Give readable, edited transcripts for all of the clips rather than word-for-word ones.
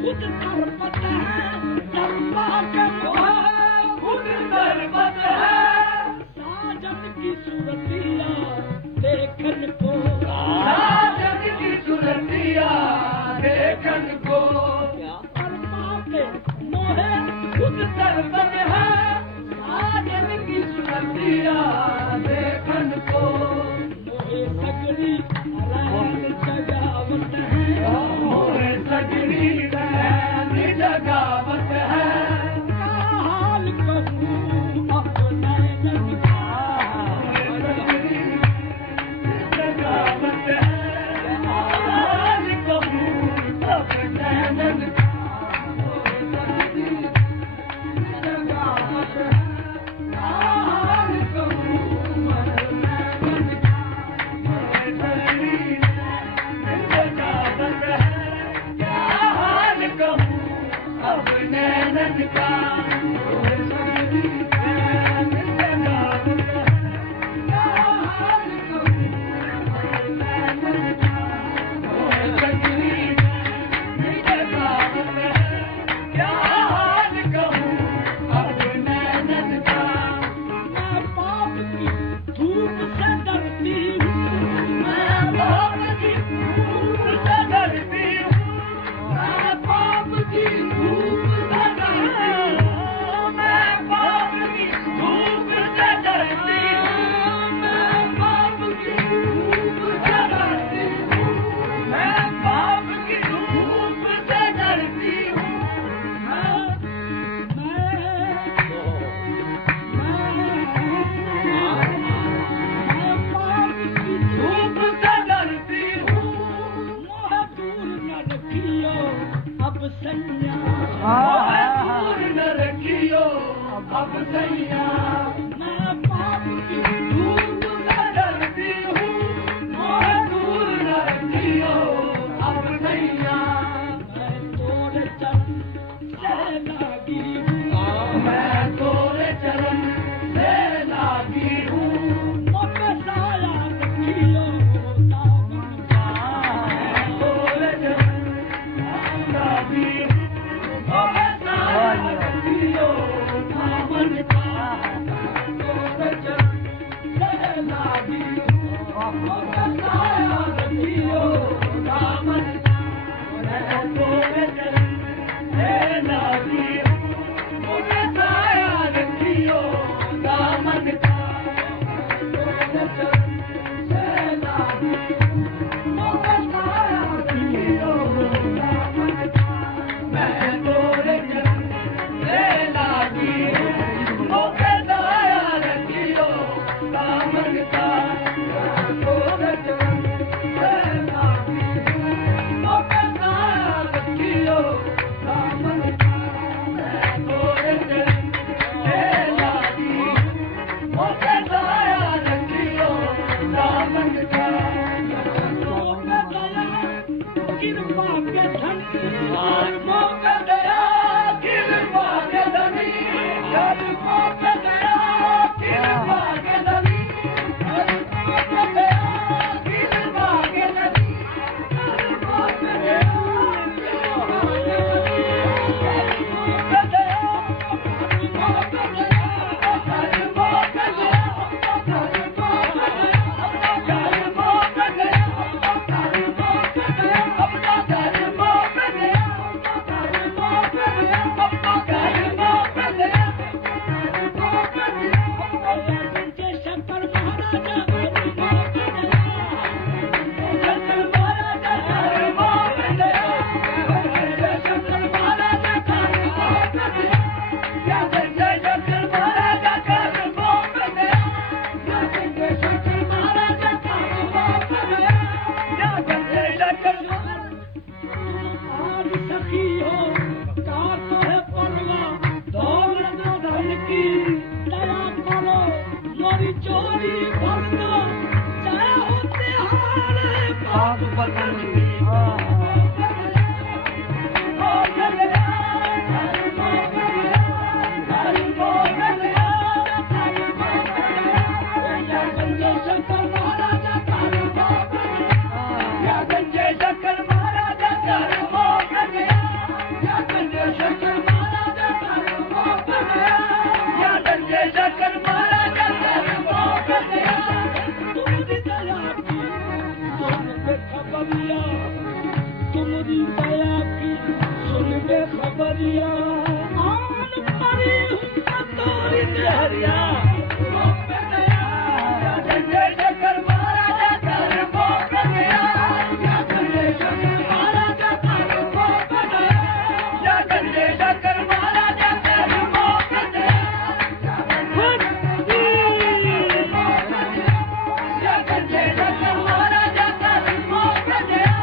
खुद सरबत है दरबा के खुद सरबत है साजन की सूरतिया देखन को साजन की सूरतिया देखन को क्या अरमा के मोहे खुद सरबत है साजन की सूरतिया देखन को मोहे सगरी रैन जगावत है मोहे सगरी रैन जगावत है हाल कहूँ अपने नन का जगावत है हाल कहूँ अपने नन का जगावत है हाल कहूँ अपने नन का जगावत है क्या हाल कहूँ अपने नन का अब सैया मैं पाप की धूप से डरती हूँ मोहे दूर न रखियो अब सैया मैं तोरे चरण से लागी हूँ मैं तोरे चरण से लागी हूँ मोके साया रखियो दामन का मैं तोरे चरण लागी हूँ मोके साया रखियो दामन का दिया आन परी हूँ तोरी देहरिया झंडे शंकर महाराजा कर वो गया झंडे शंकर महाराजा कर वो गया झंडे शंकर महाराजा कर वो गया झंडे शंकर महाराजा कर वो गया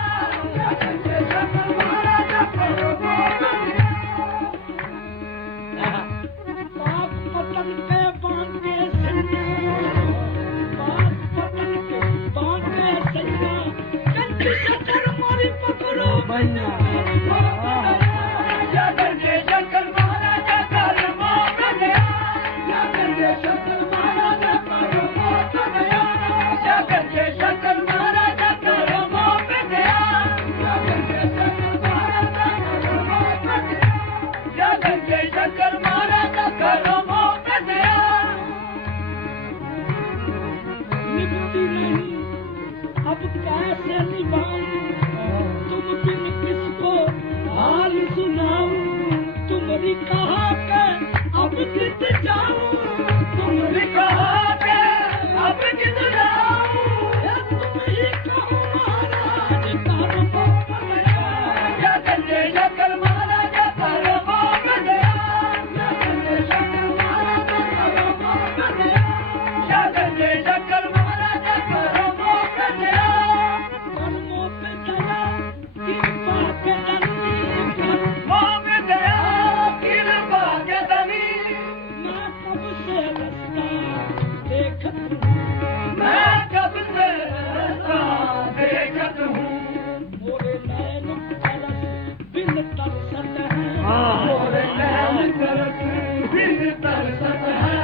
झंडे शंकर महाराजा कर वो गया बाप पतन के बांधे सैया बाप पतन के बांधे सैया कंठी शटर मारी पकड़ो भैया झंडे शंकर महाराजा कर वो गया झंडे शंकर महाराजा कर वो गया झंडे शंकर महाराजा कर वो गया झंडे शंकर महाराजा कर वो गया झंडे शंकर महाराजा कर वो गया निभती नहीं अब कैसे निभाऊं तुम बिन किसको हाल सुनाऊं तुम्हारी कहा के अब गिर जाऊं तुमने कहा के अब कित जाऊं तुम ही कहो महाराज तारो झंडे शंकर महाराजा कर वो गया झंडे शंकर महाराजा कर वो गया झंडे शंकर महाराजा कर वो गया कर्मों पे चला कृपा के धनी वो गया कृपा के धनी मैं कब से रास्ता देखत हूँ मैं कब से रास्ता देखत हूँ मोरे नैन तरस बिन तरसत है मोरे नैन तरस बिन तरसत है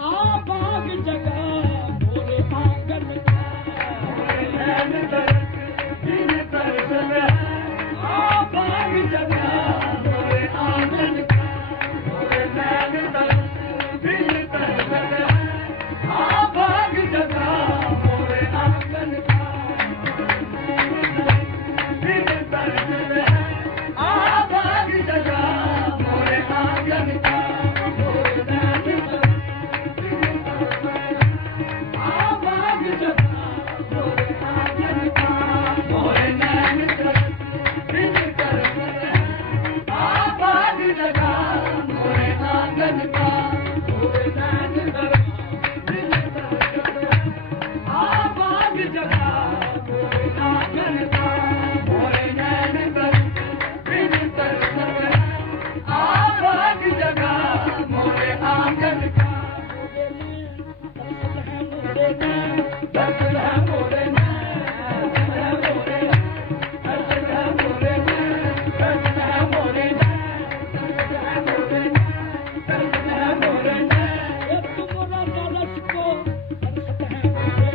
आ बाग जगह मोरे आंगन का मोरे नैन तरस बिन तरसत है आ बाग जगह मोरे आंगन का मोरे नैन तरस बिन तरसत है आ बाग जगह मोरे आंगन का बिन तरसत है आ बाग जगह मोरे आंगन का मोरे नैन तरस बिन तरसत है आ बाग जगह मोरे आंगन का मोरे नैन तरस बिन तरसत है आ बाग जगह मोरे आंगन का मोरे नैन तरस बिन तरसत है आ बाग जगह मोरे आंगन का मोरे नैन तरस बिन तरसत है आ बाग जगह मोरे आंगन का दर्शन है मोरे दर्शन है मोरे दर्शन है मोरे दर्शन है मोरे दर्शन है मोरे दर्शन है मोरे तुम्हारा नरस को तरसत है मोरे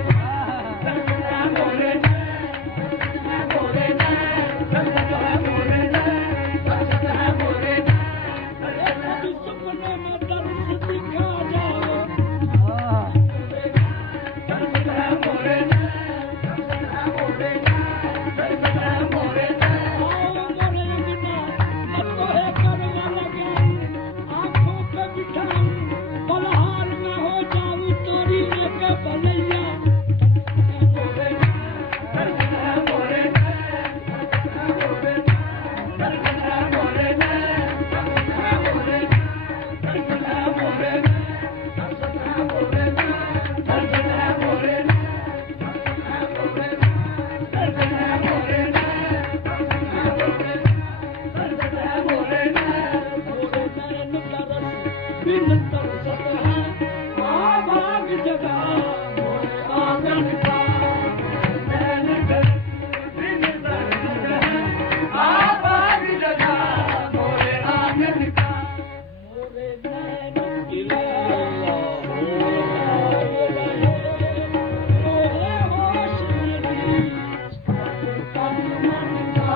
दर्शन है मोरे दर्शन है मोरे दर्शन है मोरे दर्शन है मोरे कभी सपने में दर्श दिखा जाओ दर्शन है मोरे दर्शन है मोरे दर्शन है मोरे आओ मोरे बिना मतोहे करवा लगे आंखों पे बिठाऊं बलहार में हो जाऊं तोरी लेके बलैया दर्शन है मोरे दर्शन है मोरे दर्शन है मोरे दर्शन है मोरे दर्शन है मोरे दर्शन है मोरे दर्शन है मोरे दर्शन है मोरे दर्शन है मोरे दर्शन है मोरे दर्शन है मोरे मोरे नैन तरस बिन तरसत है आ बाग जगह मोरे आंगन का नैन तरस बिन तरसत है आ बाग जगह मोरे आंगन का मोरे नैन गिले रोए होश मेरी तन मन का